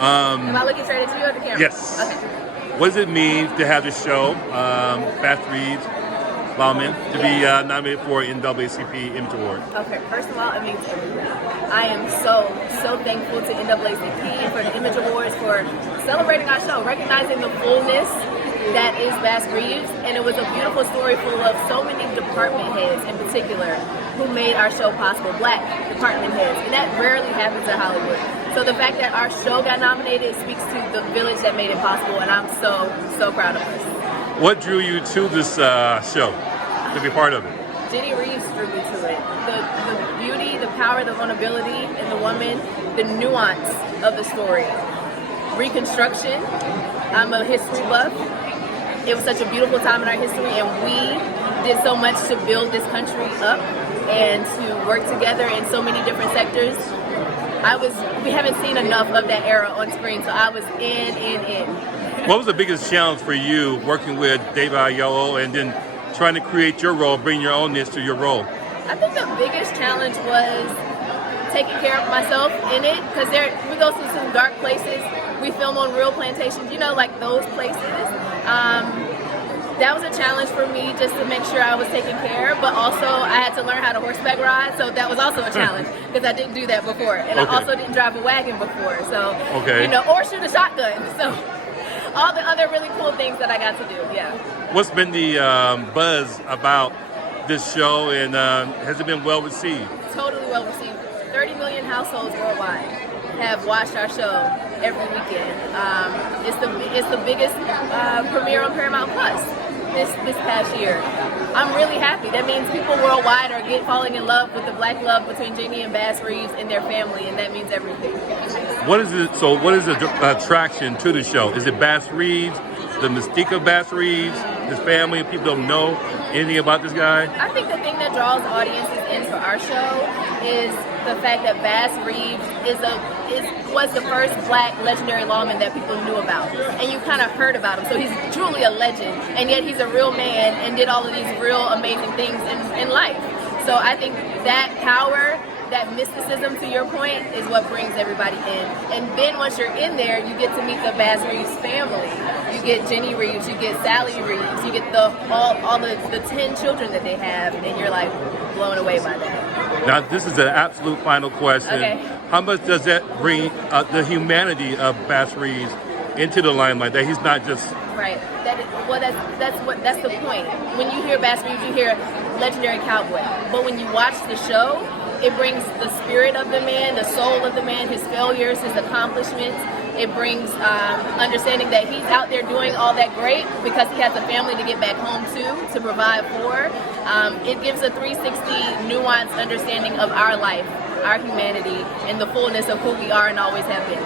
Am I looking straight at you or the camera? Yes. Okay. What does it mean to have this show, Bass Reeves, Lawmen, to be nominated for NAACP Image Award? Okay, first of all, it means everything. I am so thankful to NAACP for the Image Awards for celebrating our show, recognizing the fullness that is Bass Reeves, and it was a beautiful story full of so many department heads in particular who made our show possible, Black department heads, and that rarely happens in Hollywood. So the fact that our show got nominated speaks to the village that made it possible, and I'm so proud of us. What drew you to this show, to be part of it? Jennie Reeves drew me to it. The beauty, the power, the vulnerability in the woman, the nuance of the story. Reconstruction, I'm a history buff. It was such a beautiful time in our history, and we did so much to build this country up and to work together in so many different sectors. We haven't seen enough of that era on screen, so I was in. What was the biggest challenge for you working with David Ayala and then trying to create your role, bring your ownness to your role? I think the biggest challenge was taking care of myself in it, because we go through some dark places. We film on real plantations, like those places. That was a challenge for me, just to make sure I was taken care of, but also I had to learn how to horseback ride, so that was also a challenge, because I didn't do that before. And I also didn't drive a wagon before, so, or shoot a shotgun, so all the other really cool things that I got to do, yeah. What's been the buzz about this show, and has it been well received? Totally well received. 30 million households worldwide have watched our show every weekend. It's the biggest premiere on Paramount Plus this past year. I'm really happy. That means people worldwide are falling in love with the Black love between Jennie and Bass Reeves and their family, and that means everything. What is it? So, what is the attraction to the show? Is it Bass Reeves, the mystique of Bass Reeves, his family? People don't know anything about this guy. I think the thing that draws audiences in for our show is the fact that Bass Reeves was the first Black legendary lawman that people knew about, and you kind of heard about him. So he's truly a legend, and yet he's a real man and did all of these real amazing things in life. So I think that power, that mysticism, to your point, is what brings everybody in. And then once you're in there, you get to meet the Bass Reeves family. You get Jennie Reeves, you get Sally Reeves, you get all the 10 children that they have, and you're like blown away by that. Now, this is the absolute final question. Okay. How much does that bring the humanity of Bass Reeves into the limelight? That he's not just right. That's the point. When you hear Bass Reeves, you hear legendary cowboy. But when you watch the show, it brings the spirit of the man, the soul of the man, his failures, his accomplishments. It brings understanding that he's out there doing all that great because he has a family to get back home to provide for. It gives a 360 nuanced understanding of our life, our humanity, and the fullness of who we are and always have been.